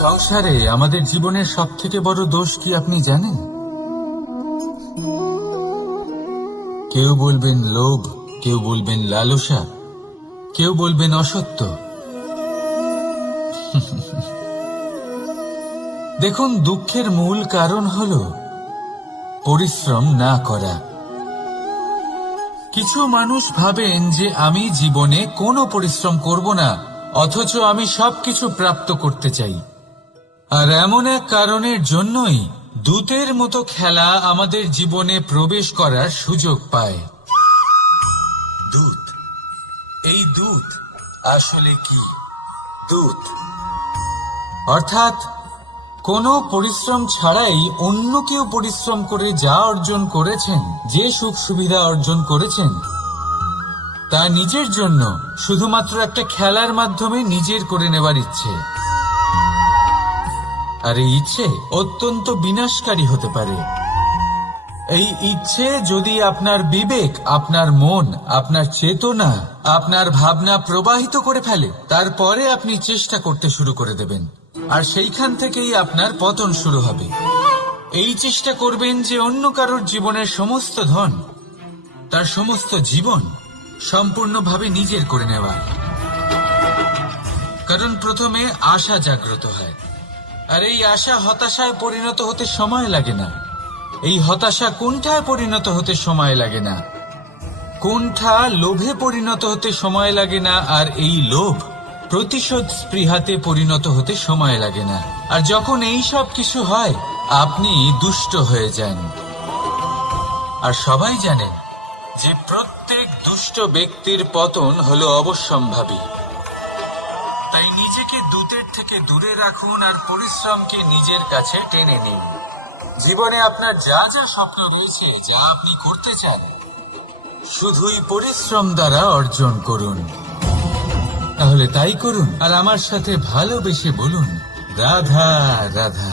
সংসারে আমাদের জীবনের সবথেকে বড় দোষ কি আপনি জানেন? কেউ বলবেন লোভ, কেউ বলবেন লালসা, কেউ বলবেন অসত্য। দেখুন, দুঃখের মূল কারণ হল পরিশ্রম না করা। কিছু মানুষ ভাবেন যে আমি জীবনে কোনো পরিশ্রম করব না, অথচ আমি সবকিছু প্রাপ্ত করতে চাই। আর এমন এক কারণের জন্যই দূতের মতো খেলা আমাদের জীবনে প্রবেশ করার সুযোগ পায়। দূত, এই দূত আসলে কি? দূত অর্থাৎ কোনো পরিশ্রম ছাড়াই অন্য কেউ পরিশ্রম করে যা অর্জন করেছেন, যে সুখ সুবিধা অর্জন করেছেন, তা নিজের জন্য শুধুমাত্র একটা খেলার মাধ্যমে নিজের করে নেবার ইচ্ছে। আর এই ইচ্ছে অত্যন্ত বিনাশকারী হতে পারে। এই ইচ্ছে যদি আপনার বিবেক, আপনার মন, আপনার চেতনা, আপনার ভাবনা প্রবাহিত করে ফেলে, তারপরে আপনি চেষ্টা করতে শুরু করে দেবেন, আর সেইখান থেকেই আপনার পতন শুরু হবে। এই চেষ্টা করবেন যে অন্য কারোর জীবনের সমস্ত ধন, তার সমস্ত জীবন সম্পূর্ণভাবে নিজের করে নেওয়ার। কারণ প্রথমে আশা জাগ্রত হয়, আর এই আশা হতাশায় পরিণত হতে সময় লাগে না। এই হতাশা কুণ্ঠায় পরিণত হতে সময় লাগে না, কুণ্ঠা লোভে পরিণত হতে সময় লাগে না, আর এই লোভ প্রতিশোধ স্পৃহাতে পরিণত হতে সময় লাগে না। আর যখন এই সব কিছু হয়, আপনি দুষ্ট হয়ে যান। আর সবাই জানেন যে প্রত্যেক দুষ্ট ব্যক্তির পতন হলো অবশ্যম্ভাবী। তাই নিজেকে দূতের থেকে দূরে রাখুন আর পরিশ্রমকে নিজের কাছে টেনে নিন। জীবনে আপনার যা যা স্বপ্ন রয়েছে, যা আপনি করতে চান, শুধুই পরিশ্রম দ্বারা অর্জন করুন। তাহলে তাই করুন, আর আমার সাথে ভালোবেসে বলুন, রাধা রাধা।